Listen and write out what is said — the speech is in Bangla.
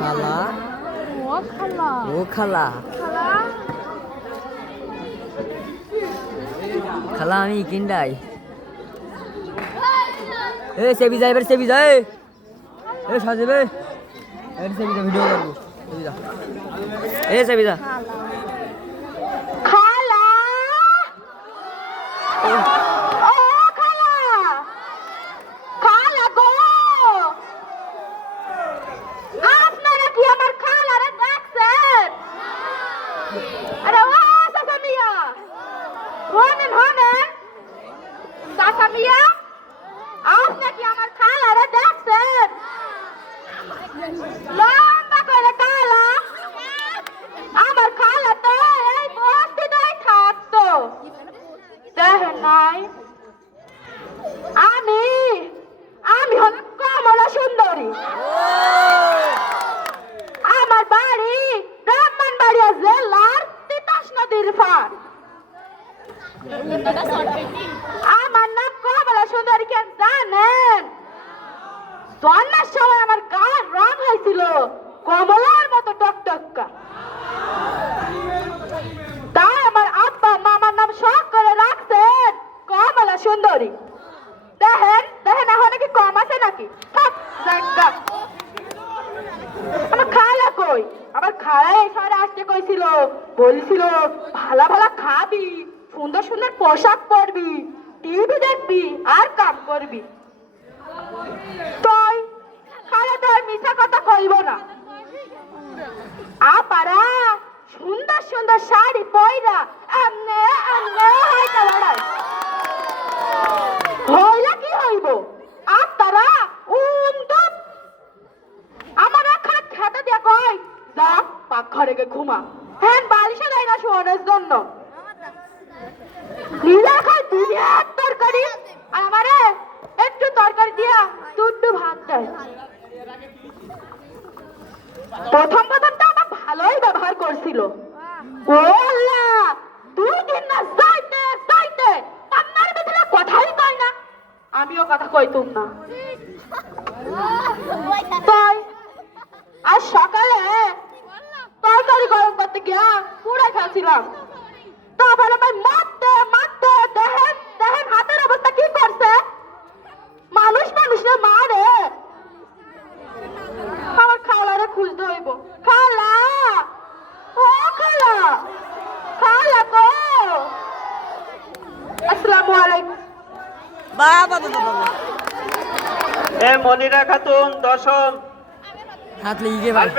খালা ও খালা ও খালা খালা খালা আমি কিন্ডাই এ সেবি যাই এবার সেবি যাই এ সাজেবে এর সেবি যা ভিডিও করব সেবি যা এ সেবি যা খালা ও খালা খালা গো আপনারা কি আমার খালারে দেখছেন আরে ও চাচা মিয়া হনেন চাচা মিয়া আপনি কি আমার খালারে দেখছেন লম্বা করে কালা আমার খালা তো এই বস্তিতেই থাকতো দেখেন নাই আমি হল কমলা সুন্দরী আমার বাড়ি ব্রাহ্মণবাড়িয়া জেলার তিতাস নদীর পার আমার নাম কমলা সুন্দরী কে জানেন জন্মের সময় আমার গায়ের রং হয়েছিল কমলার মতো টকটকা তাই আমার আব্বা মা আমার নাম শখ করে রাখছেন কমলা সুন্দরী দেখেন এখন কি কম আছে নাকি থাক জায়গা আমার খালা কই আমার খালা এই শহরে আসতে কইছিল বলছিল ভালো ভালো খাবি সুন্দর সুন্দর পোশাক পরবি টিভি দেখবি আর কাম করবি তাই খালা তো আর মিথ্যা কথা কইব না আপারা সুন্দর সুন্দর শাড়ি পয়রা এমনে হাইটা বেড়ায় হইলা কি হইব আপনারা উন্দুপ আমার একখানা খেতে দিয়া কই যা পাক ঘরে গে ঘুমা হ্যাঁ বালিশে দেয় না শোয়ানোর জন্য নিজে খাই দুনিয়ার তরকারি আর আমারে একটু তরকারি দিয়া দুটো ভাত দেয় প্রথম তো আমার ভালোই ব্যবহার করছিল ও আল্লাহ 2 দিন না যাইতে আপনার ভিতরে কথাই কয় না আমিও কথা কইতুম না তাই আজ সকালে তরকারি গরম করতে গিয়া পুড়ে খাচ্ছিলাম তারপর আমার মারতে দেখেন হাতের অবস্থা কি করছে মানুষ না মারে আমার খালারে খুঁজতে হইব খালা ও খালা গো আসসালামু আলাইকুম বাবা এ মনিরা খাতুন দশম হাত লেগে ভাই